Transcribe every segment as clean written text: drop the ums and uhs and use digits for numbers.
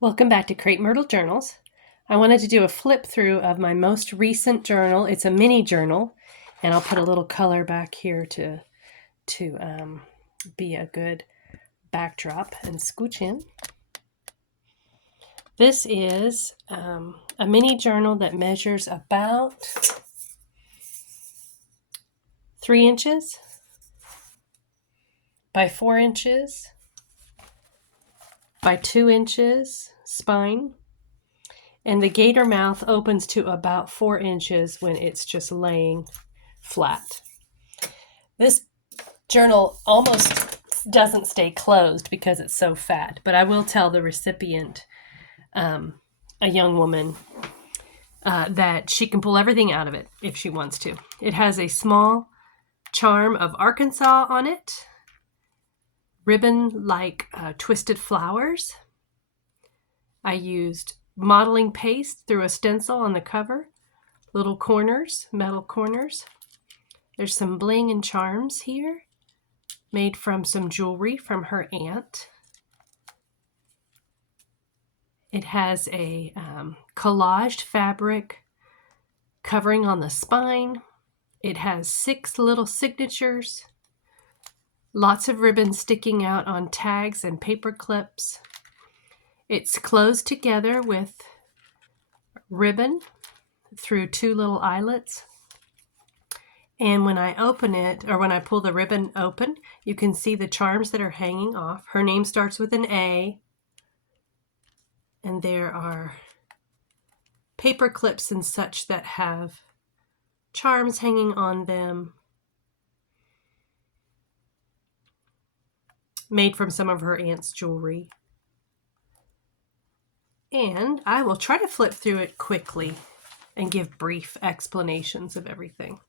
Welcome back to Crepe Myrtle Journals. I wanted to do a flip through of my most recent journal. It's a mini journal, and I'll put a little color back here to be a good backdrop and scooch in. This is a mini journal that measures about 3 inches by 4 inches by 2 inches spine. And the gator mouth opens to about 4 inches when it's just laying flat. This journal almost doesn't stay closed because it's so fat, but I will tell the recipient, a young woman, that she can pull everything out of it if she wants to. It has a small charm of Arkansas on it, ribbon-like twisted flowers. I used modeling paste through a stencil on the cover, little corners, metal corners. There's some bling and charms here, made from some jewelry from her aunt. It has a collaged fabric covering on the spine. It has 6 little signatures, lots of ribbon sticking out on tags and paper clips. It's closed together with ribbon through 2 little eyelets. And when I open it, or when I pull the ribbon open, you can see the charms that are hanging off. Her name starts with an A. And there are paper clips and such that have charms hanging on them, made from some of her aunt's jewelry. And I will try to flip through it quickly and give brief explanations of everything.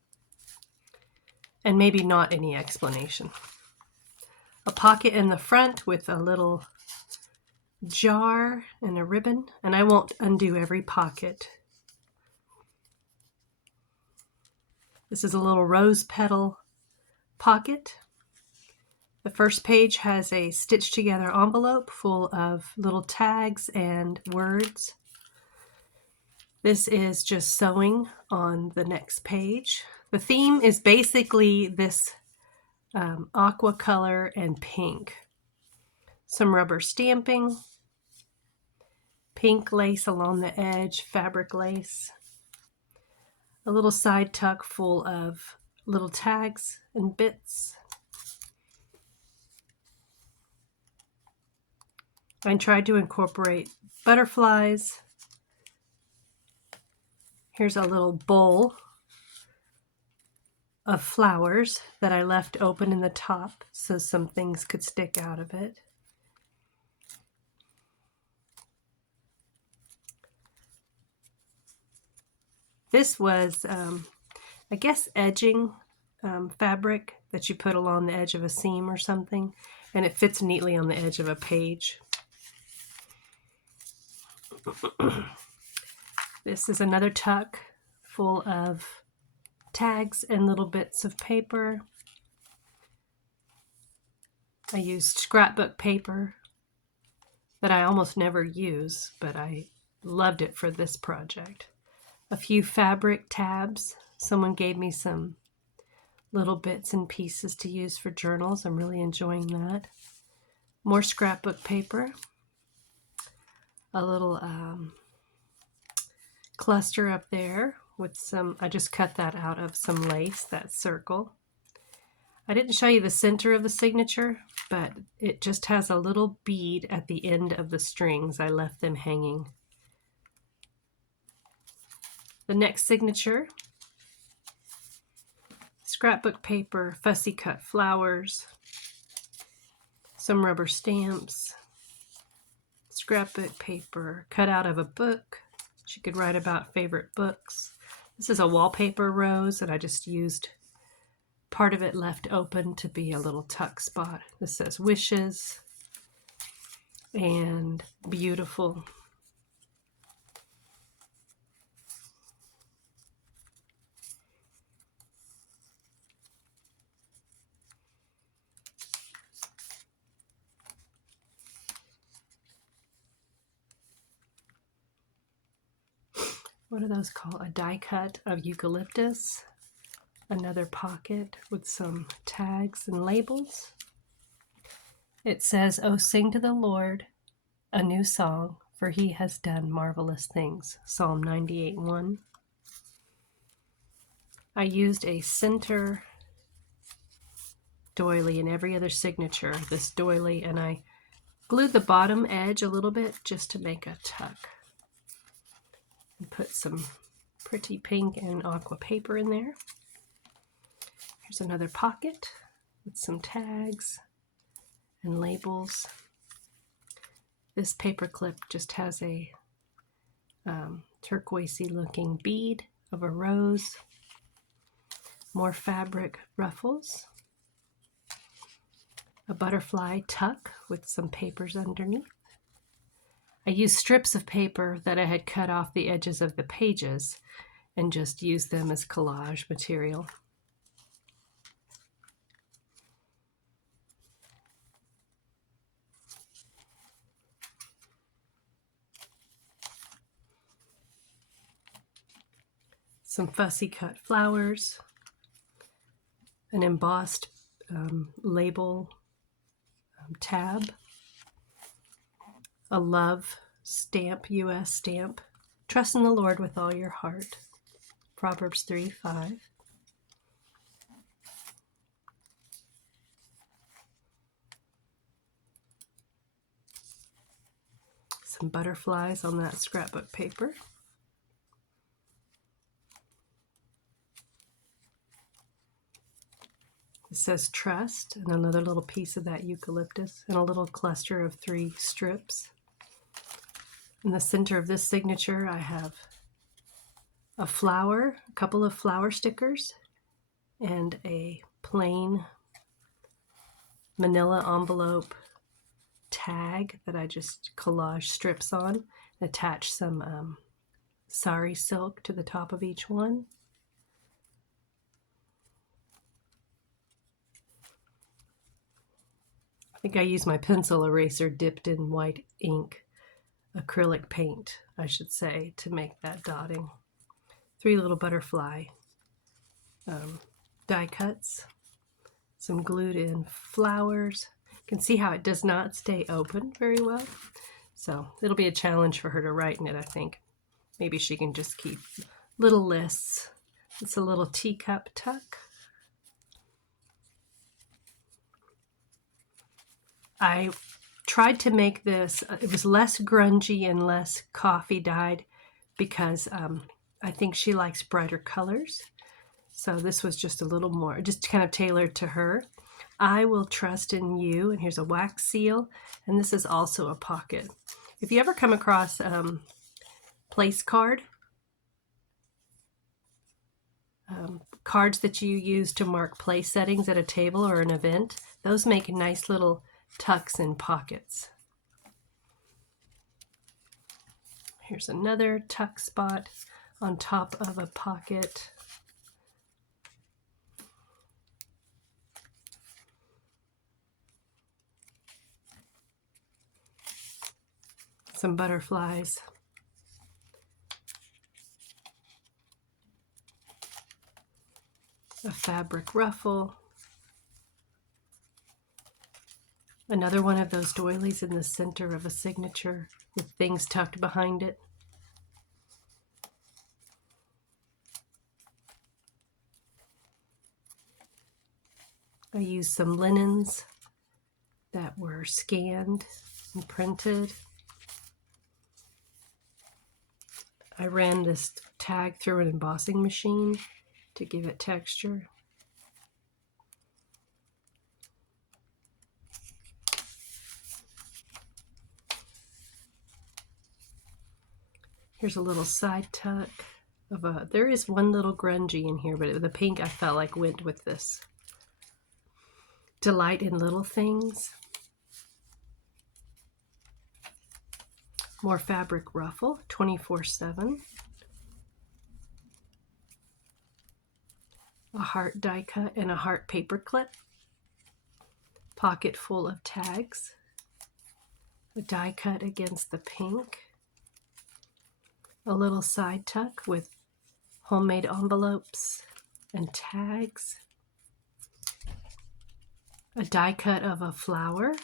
And maybe not any explanation. A pocket in the front with a little jar and a ribbon, and I won't undo every pocket. This is a little rose petal pocket. The first page has a stitched together envelope full of little tags and words. This is just sewing on the next page. The theme is basically this aqua color and pink. Some rubber stamping, pink lace along the edge, fabric lace. A little side tuck full of little tags and bits. I tried to incorporate butterflies. Here's a little bowl of flowers that I left open in the top so some things could stick out of it. This was, I guess, edging fabric that you put along the edge of a seam or something, and it fits neatly on the edge of a page. This is another tuck full of tags and little bits of paper. I used scrapbook paper that I almost never use, but I loved it for this project. A few fabric tabs. Someone gave me some little bits and pieces to use for journals. I'm really enjoying that. More scrapbook paper. A little cluster up there with some, I just cut that out of some lace, that circle. I didn't show you the center of the signature, but it just has a little bead at the end of the strings. I left them hanging. The next signature, scrapbook paper, fussy cut flowers, some rubber stamps, scrapbook paper cut out of a book. She could write about favorite books. This is a wallpaper rose that I just used part of it left open to be a little tuck spot. This says wishes and beautiful. what are those called? A die cut of eucalyptus. Another pocket with some tags and labels. It says, "Oh, sing to the Lord a new song, for he has done marvelous things." Psalm 98:1. I used a center doily in every other signature, this doily, and I glued the bottom edge a little bit just to make a tuck. And put some pretty pink and aqua paper in there. Here's another pocket with some tags and labels. This paper clip just has a turquoisey looking bead of a rose. More fabric ruffles. A butterfly tuck with some papers underneath. I used strips of paper that I had cut off the edges of the pages and just used them as collage material. Some fussy cut flowers, an embossed label tab, a love stamp, U.S. stamp. Trust in the Lord with all your heart. Proverbs 3:5. Some butterflies on that scrapbook paper. It says trust, and another little piece of that eucalyptus, and a little cluster of 3 strips. In the center of this signature, I have a flower, a couple of flower stickers, and a plain manila envelope tag that I just collage strips on, attach some sari silk to the top of each one. I think I used my pencil eraser dipped in white ink, acrylic paint, I should say, to make that dotting. 3 little butterfly die cuts, some glued in flowers. You can see how it does not stay open very well. So it'll be a challenge for her to write in it, I think. Maybe she can just keep little lists. It's a little teacup tuck. I tried to make this, it was less grungy and less coffee dyed because I think she likes brighter colors. So this was just a little more, just kind of tailored to her. I will trust in you, and here's a wax seal, and this is also a pocket. If you ever come across place card, cards that you use to mark place settings at a table or an event, those make nice little tucks and pockets. Here's another tuck spot on top of a pocket. Some butterflies. A fabric ruffle. Another one of those doilies in the center of a signature with things tucked behind it. I used some linens that were scanned and printed. I ran this tag through an embossing machine to give it texture. Here's a little side tuck of there is one little grungy in here, but the pink I felt like went with this. Delight in little things. More fabric ruffle, 24/7. A heart die cut and a heart paper clip. Pocket full of tags. A die cut against the pink. a little side tuck with homemade envelopes and tags, a die cut of a flower,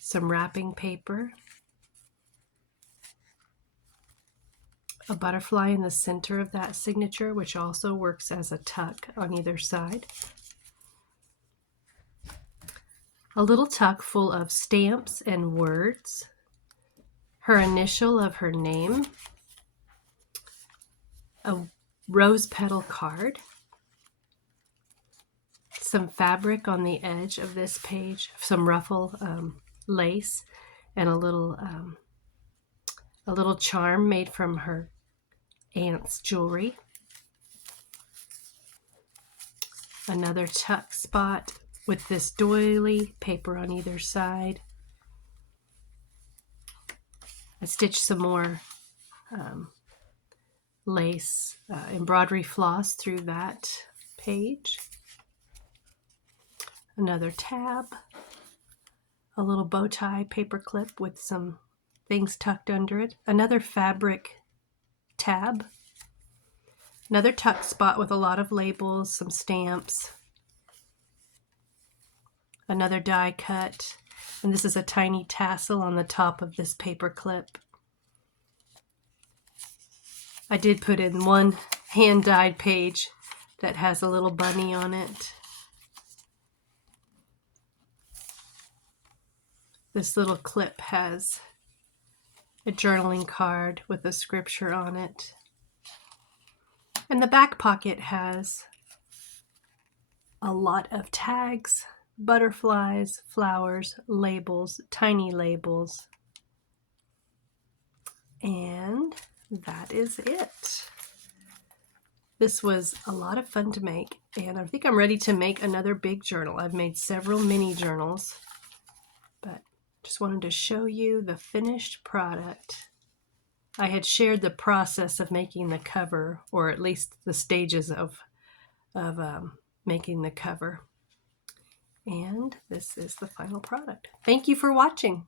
some wrapping paper, a butterfly in the center of that signature, which also works as a tuck on either side, a little tuck full of stamps and words, her initial of her name, a rose petal card, some fabric on the edge of this page, some ruffle lace, and a little charm made from her aunt's jewelry. Another tuck spot with this doily paper on either side. I stitched some more lace embroidery floss through that page. Another tab, a little bow tie paper clip with some things tucked under it. Another fabric tab. Another tuck spot with a lot of labels, some stamps. Another die cut, and this is a tiny tassel on the top of this paper clip. I did put in one hand-dyed page that has a little bunny on it. This little clip has a journaling card with a scripture on it. And the back pocket has a lot of tags, butterflies, flowers, labels, tiny labels. And that is it. This was a lot of fun to make, and I think I'm ready to make another big journal. I've made several mini journals, but just wanted to show you the finished product. I had shared the process of making the cover, or at least the stages of making the cover. And this is the final product. Thank you for watching.